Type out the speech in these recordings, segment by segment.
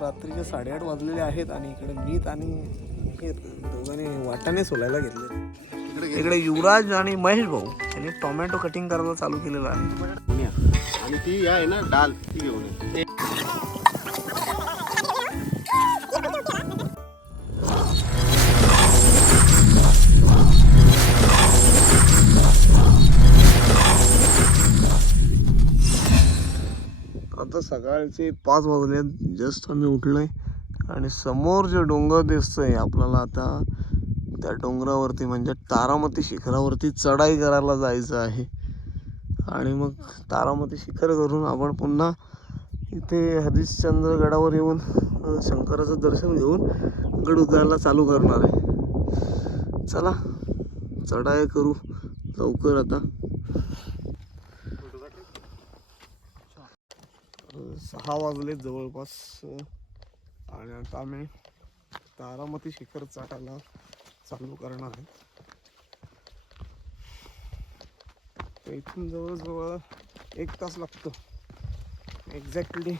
रात्रीचे साडेआठ वाजलेले आहेत आणि इकडे मीत आणि दोघांनी वाटाने सोलायला घेतले इकडे युवराज आणि महेश भाऊ यांनी टोमॅटो कटिंग करायला चालू केलेलं आहे. आणि ती आहे ना डाल ती घेऊन सकाळचे पाच वाजले जस्ट आम्ही उठलोय. आणि समोर जे डोंगर दिसतंय आपल्याला आता त्या डोंगरावरती म्हणजे तारामती शिखरावरती चढाई करायला जायचं आहे. आणि मग तारामती शिखर करून आपण पुन्हा इथे हरिश्चंद्र गडावर येऊन शंकराचं दर्शन घेऊन गड उतरायला चालू करणार आहे. चला चढाई करू लवकर आता. सहा वाजले जवळपास आणि आता आम्ही तारामती शिखर चाटायला चालू करणार आहे. तर इथून जवळजवळ एक तास लागतो. एक्झॅक्टली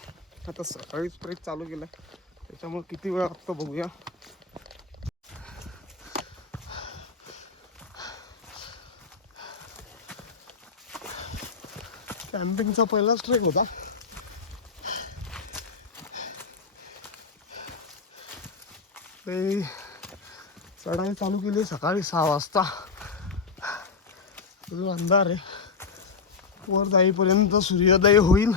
आता सकाळीच ट्रेक चालू केला त्याच्यामुळे किती वेळ लागतो बघूया. कॅम्पिंगचा पहिलाच ट्रेक होता. ते चढाई चालू केली सकाळी सहा वाजता. अंधार आहे वर जाईपर्यंत सूर्योदय होईल.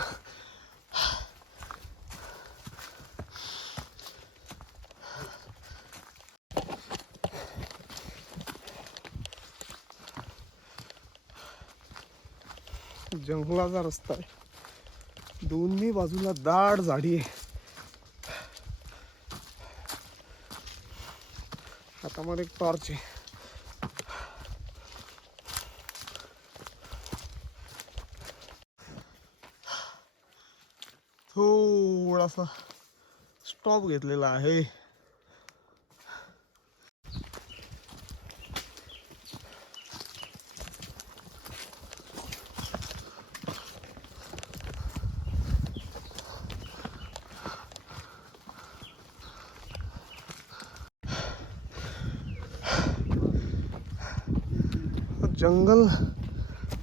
जंगलाचा रस्ता आहे. दोन्ही बाजूला दाट झाडी आहे. हातामध्ये एक टॉर्च आहे. थोडासा स्टॉप घेतलेला आहे जंगल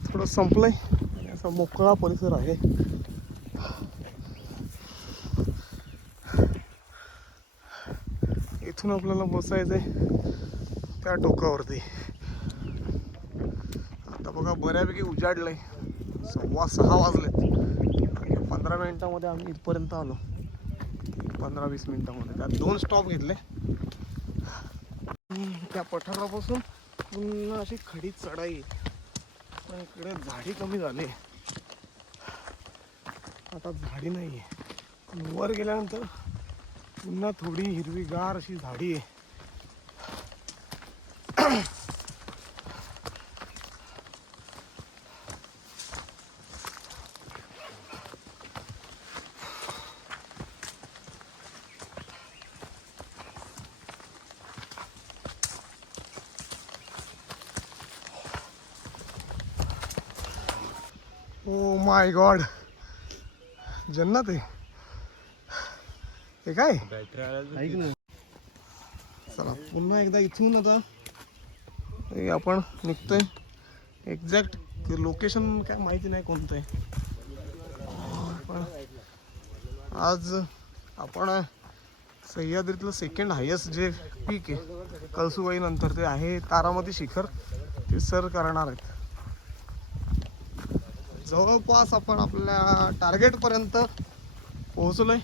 थोडं संपलंय. आणि असा मोकळा परिसर आहे. इथून आपल्याला बसायचंय त्या टोकावरती. आता बघा बऱ्यापैकी उजाडलंय. सव्वा सहा वाजलेत. आणि पंधरा मिनिटामध्ये आम्ही इथपर्यंत आलो. पंधरा वीस मिनिटामध्ये. त्यात दोन स्टॉप घेतले. त्या पठारापासून पुन्हा अशी खडी चढाई. आहे. पण इकडे झाडी कमी झाली. आता झाडी नाही आहे वर गेल्यानंतर पुन्हा थोडी हिरवीगार अशी झाडी आहे. My god. जन्नत आहे. हे काय? ऐक ना चला पुन्हा एकदा इथून आता आपण निघतोय. एक्झॅक्ट लोकेशन काय माहिती नाही कोणतं आहे. पण आज आपण सह्याद्रीतलं सेकंड हायेस्ट जे पीक आहे कळसुबाई नंतर ते आहे तारामती शिखर. ते सर करणार आहेत. जवळपास आपण आपल्या टार्गेटपर्यंत पोहोचलोय.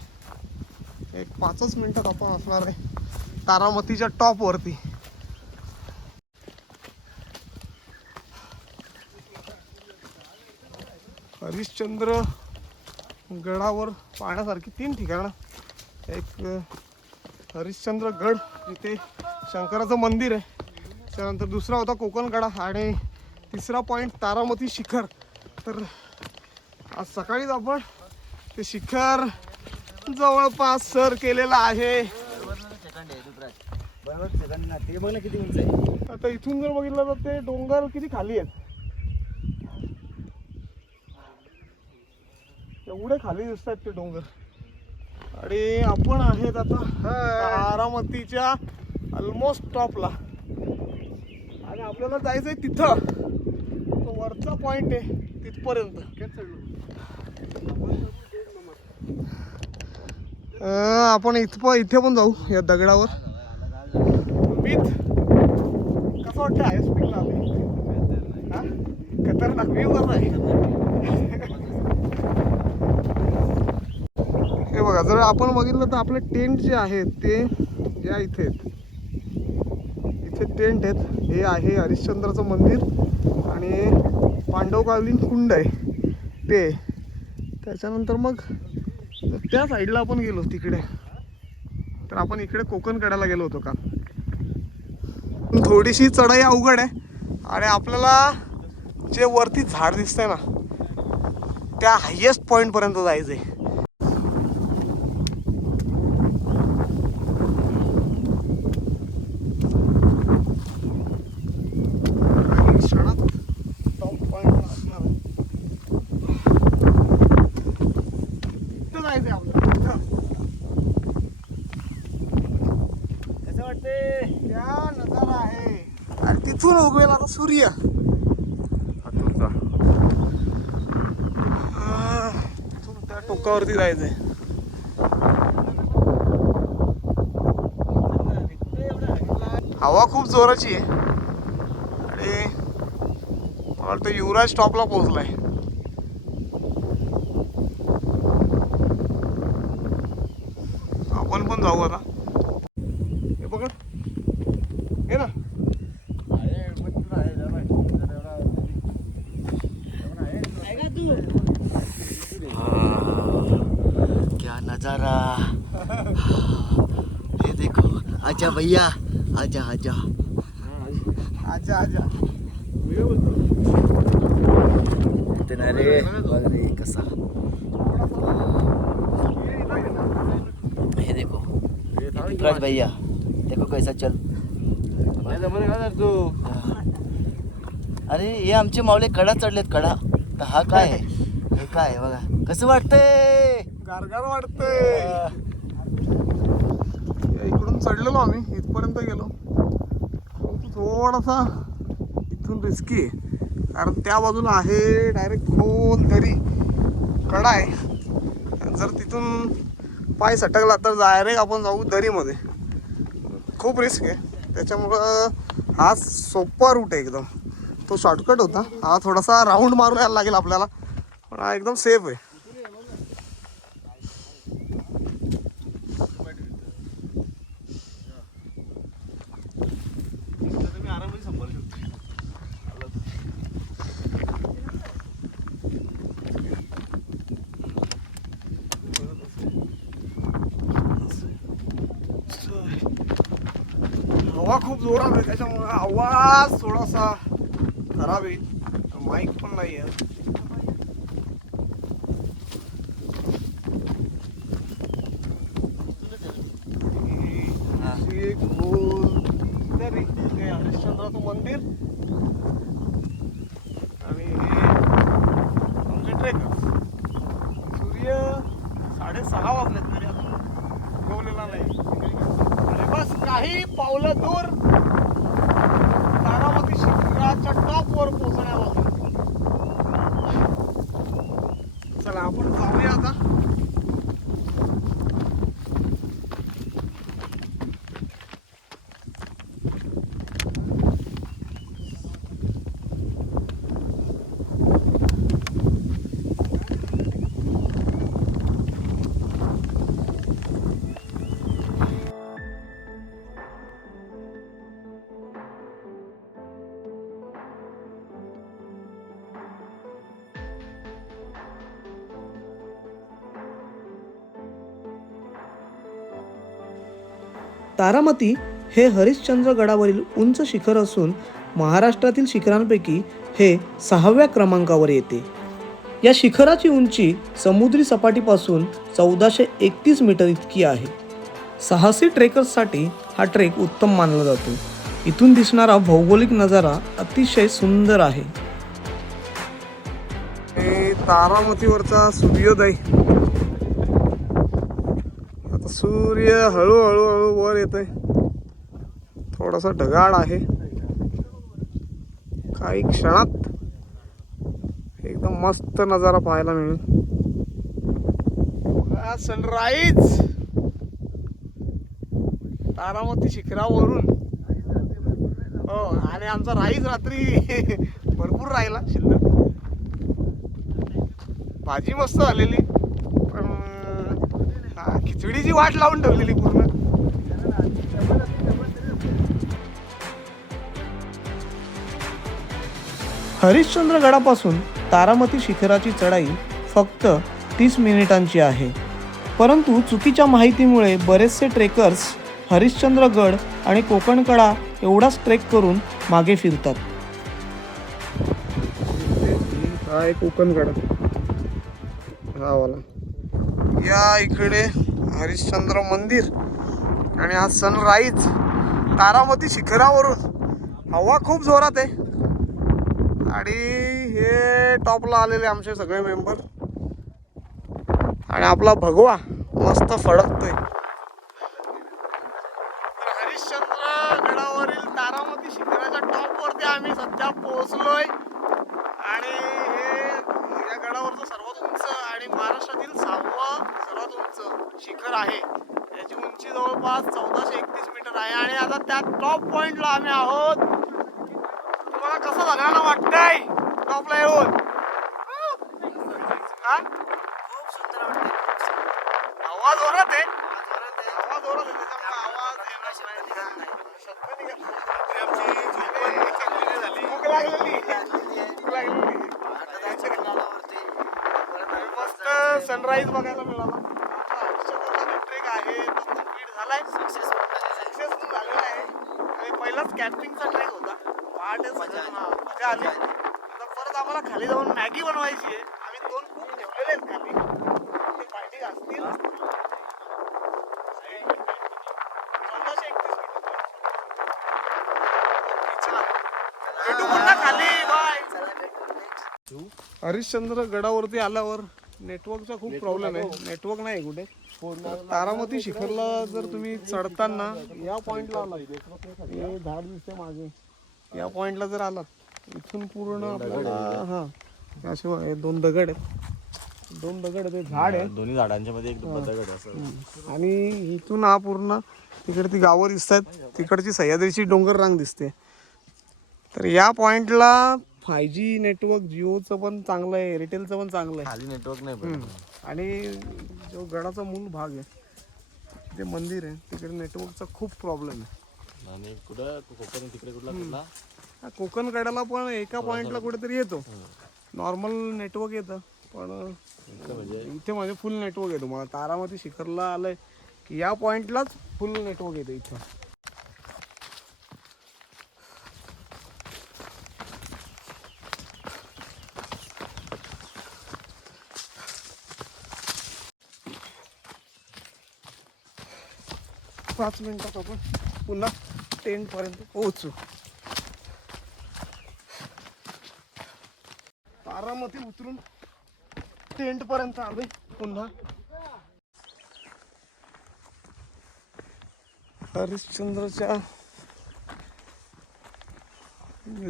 एक पाचच मिनिटात आपण असणार आहे तारामतीच्या टॉपवरती हरिश्चंद्र गडावर पाहण्यासारखी तीन ठिकाणं. एक हरिश्चंद्र गड इथे शंकराचं मंदिर आहे. त्यानंतर दुसरा होता कोकणगडा आणि तिसरा पॉईंट तारामती शिखर. तर आज सकाळीच आपण ते शिखर जवळपास सर केलेलं आहे. ते बघ किती उंच आहे आता इथून जर बघितलं तर ते डोंगर किती खाली आहेत? एवढे खाली दिसत आहेत ते डोंगर. आणि आपण आहेत आता बारामतीच्या ऑलमोस्ट टॉपला आणि आपल्याला जायचंय तिथं. वरचा पॉइंट आहे तिथपर्यंत. आपण इथं इथे पण जाऊ या दगडावर. मीत कसं वाटतं आहे स्पीडला हा? खतरनाक व्ह्यू कसा आहे हे बघा जर आपण बघितलं तर आपले टेंट जे आहेत ते या इथे आहेत. इथे टेंट आहेत. हे आहे हरिश्चंद्राचं मंदिर. आणि पांडवकालीन कुंड आहे. ते. त्याच्यानंतर मग त्या साईडला आपण गेलो तिकडे. तर आपण इकडे कोकण कड्याला गेलो होतो का? थोडीशी चढाई अवघड आहे. आणि आपल्याला जे वरती झाड दिसतंय ना त्या हायेस्ट पॉईंटपर्यंत पर्यंत जायचंय आणि क्षणात top point ला असणार आहे. तिथं जायचंय आपल्याला तिथं. कसं वाटते त्या नजारा आहे आणि तिथून उगवेल आता सूर्य आ, तिथून त्या टोकावरती जायचंय. हवा खूप जोराची आहे. आणि मला वाटतं युवराज स्टॉपला पोहोचलाय. आपण पण जाऊ आता हे बघ हे ना नजारा ये देखो आजा भैया आजा आजा. आजा आजा. इतना रे बघ रे कसा? ये देखो भैया देखो कैसा चल. तू? अरे हे आमचे मावळे कडा चढलेत कडा. तर हा काय आहे? हे काय बघा. कसं वाटतंय? गारगार वाटतंय इकडून चढलेलो आम्ही इथपर्यंत गेलो. थोडासा इथून रिस्की आहे. कारण त्या बाजूला आहे डायरेक्ट खोल दरी कडा आहे जर तिथून पाय सटकला तर डायरेक्ट आपण जाऊ दरीमध्ये. खूप रिस्क आहे. त्याच्यामुळं हा सोपा रूट आहे एकदम. तो शॉर्टकट होता. हा थोडासा राऊंड मारून यायला लागेल आपल्याला. पण हा एकदम सेफ आहे. हवा खूप जोरात आहे त्याच्यामुळे आवाज थोडासा खराब आहे. माईक पण नाही आहे तारामती हे हरिश्चंद्रगडावरील उंच शिखर असून महाराष्ट्रातील शिखरांपैकी हे सहाव्या क्रमांकावर येते. या शिखराची उंची समुद्री सपाटीपासून चौदाशे एकतीस मीटर इतकी आहे. साहसी ट्रेकर्ससाठी हा ट्रेक उत्तम मानला जातो. इथून दिसणारा भौगोलिक नजारा अतिशय सुंदर आहे. हे तारामतीवरचा सूर्योदय. सूर्य हळूहळू हळू वर येत आहे थोडासा ढगाळ आहे. काही क्षणात एकदम मस्त नजारा पाहायला मिळेल. सनराईज तारामती शिखरावरून. हो आणि आमचा राईज रात्री भरपूर राहिला शिल्लक. भाजी मस्त झालेली खिचडीची वाट लावून ठेवलेली पूर्ण. हरिश्चंद्र गडापासून तारामती शिखराची चढाई फक्त तीस मिनिटांची आहे. परंतु चुकीच्या माहितीमुळे बरेचसे ट्रेकर्स हरिश्चंद्रगड आणि कोकणकडा एवढाच ट्रेक करून मागे फिरतात. हा हा वाला या इकडे हरिश्चंद्र मंदिर आणि हा सनराईज तारामती शिखरावरून. हवा खूप जोरात आहे. आणि हे टॉपला आलेले आमचे सगळे मेंबर आणि आपला भगवा मस्त फडकतोय. हरिश्चंद्र गडावरील तारामती शिखराच्या टॉपवरती आम्ही सध्या पोहोचलोय आणि हे या गडावरचं सर्वात उंच आणि महाराष्ट्रातील सहावं सर्वात उंच शिखर आहे. याची उंची जवळपास चौदाशे एकतीस मीटर आहे. आणि आता त्या टॉप पॉइंटला आम्ही आहोत. तुम्हाला कसं सगळ्यांना वाटतंय? टॉपला येऊन. हा? आवाज जोरात आहे. आवाज जोरात आहे. त्याच्यामुळे आवाज येणार नाही. शब्द निघत नाही. आमची झोप पण चांगली नाही झाली. भूक लागलेली भूक लागलेली मस्त सनराईज बघायला मिळाला ट्रेक आहे तो कंप्लीट झालाय सक्सेसफुल झालेला आहे आणि पहिलाच कॅम्पिंगचा ट्रेक होता. पहाटे सगळं हा, मजा आली. आता परत आम्हाला खाली जाऊन मॅगी बनवायची आहे. आम्ही दोन खूप ठेवलेले आहेत खाली. ते पार्टी असतील. हरिश्चंद्र गडावरती आल्यावर नेटवर्कचा खूप प्रॉब्लेम आहे. नेटवर्क नाही कुठे. तारामती शिखरला जर तुम्ही चढताना या पॉइंटला आलात हे झाड दिसते मागे. या पॉइंटला जर आलात इथून पूर्ण आपल्याला हा. असे दोन दगड आहेत. दोन दगड आहेत. हे झाड आहे दोन्ही झाडांच्या मध्ये एक दगड असं आणि इथून हा पूर्ण तिकडे ती गावं दिसतात तिकडची सह्याद्रीची डोंगर रांग दिसते. तर या पॉइंटला फाय जी नेटवर्क जिओचं पण चांगलं आहे एअरटेलचं पण चांगलं आहे. खाली नेटवर्क नाही पण. आणि जो गडाचा मूल भाग आहे ते मंदिर आहे तिकडे नेटवर्कचा खूप प्रॉब्लेम आहे. आणि कुठं? कोकण तिकडे कुठला कुठला हा कोकण कड्याला पण एका पॉइंटला कुठेतरी येतो. नॉर्मल नेटवर्क येतं पण म्हणजे? इथे माझे फुल नेटवर्क येतो मला तारामती शिखरला आलंय की या पॉइंटलाच फुल नेटवर्क येतं इथं. पाच मिनिटात आपण पुन्हा टेंटपर्यंत पोहोचू. तारामध्ये उतरून टेंटपर्यंत आलोय पुन्हा. हरिश्चंद्रच्या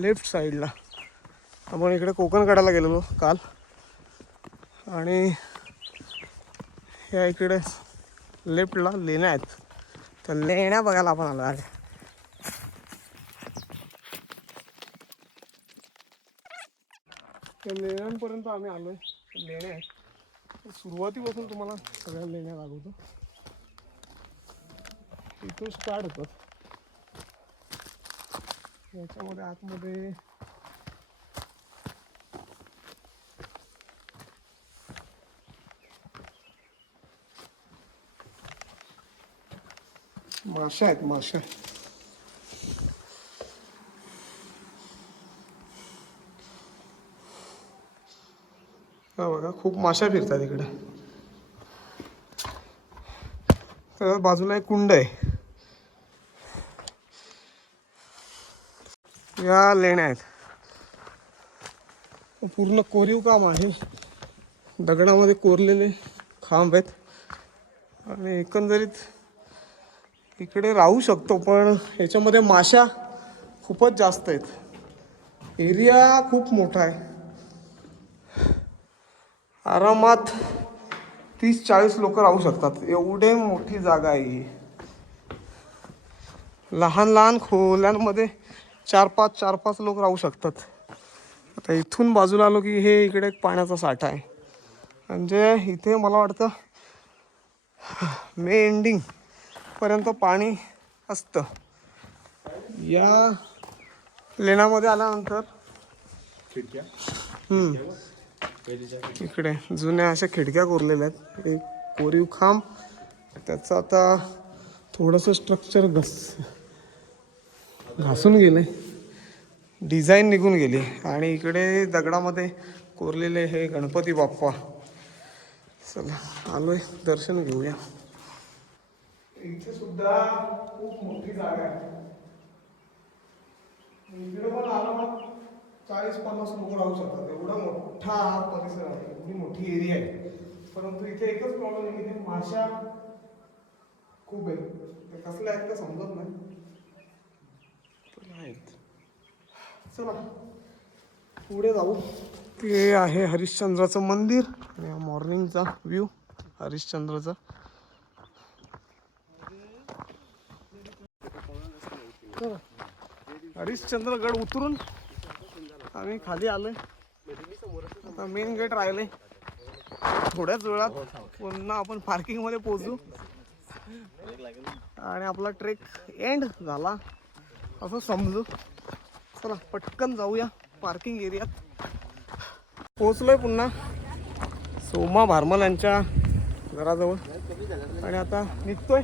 लेफ्ट साईडला. आपण इकडे कोकणकड्याला गेलेलो काल. आणि ह्या इकडे लेफ्टला लेण्या आहेत तर लेण्या बघायला आपण आलो आज. त्या लेण्यांपर्यंत आम्ही आलो आहे लेण्या आहेत. सुरुवातीपासून तुम्हाला सगळ्या लेण्या दाखवतो. इथून स्टार्ट होतात. याच्यामध्ये आतमध्ये माशा आहेत माशा. हा बघा खूप माशा फिरतात इकडे. तर बाजूला एक कुंड आहे. या लेण्या आहेत. पूर्ण कोरीव काम आहे. दगडामध्ये कोरलेले खांब आहेत. आणि एकंदरीत इकडे राहू शकतो पण ह्याच्यामध्ये माशा खूपच जास्त आहेत. एरिया खूप मोठा आहे. आरामात तीस चाळीस लोक राहू शकतात. एवढे मोठी जागा आहे ही. लहान लहान खोल्यांमध्ये चार पाच चार पाच लोक राहू शकतात. आता इथून बाजूला आलो की हे इकडे एक पाण्याचा साठा आहे. म्हणजे इथे मला वाटतं मे एंडिंग. पर्यंत पाणी असतं. या लेण्यामध्ये आल्यानंतर हम्म. इकडे जुन्या अशा खिडक्या कोरलेल्या आहेत. एक कोरीव खांब. त्याचं आता थोडंसं स्ट्रक्चर घस घासून गेले डिझाईन निघून गेली. आणि इकडे दगडामध्ये कोरलेले हे गणपती बाप्पा. चला आलोय. दर्शन घेऊया. इथे सुद्धा खूप मोठी जागा आहे. इकडे पण आरामात चाळीस पन्नास लोक राहू शकतात. एवढा मोठा हा परिसर आहे. एवढी मोठी एरिया आहे. परंतु इथे एकच प्रॉब्लेम आहे की इथे माशा खूप आहेत. ते कसल्या आहेत ते समजत नाही. चला पुढे जाऊ. ते आहे हरिश्चंद्राचं मंदिर आणि मॉर्निंगचा व्ह्यू हरिश्चंद्राचा. तर हरिश्चंद्रगड उतरून आम्ही खाली आलोय. आता मेन गेट राहिले थोड्याच वेळात पुन्हा आपण पार्किंगमध्ये पोहोचू. आणि आपला ट्रेक एंड झाला. असं समजू. चला पटकन जाऊया पार्किंग एरियात पोहोचलोय पुन्हा. सोमा भारमल यांच्या घराजवळ. आणि आता निघतोय.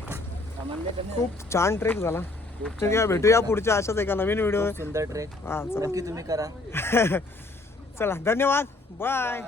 खूप छान ट्रेक झाला. आहे भेटूया पुढच्या अशाच एका नवीन व्हिडिओ सुंदर ट्रेक हा चला. नक्की तुम्ही करा. चला धन्यवाद. बाय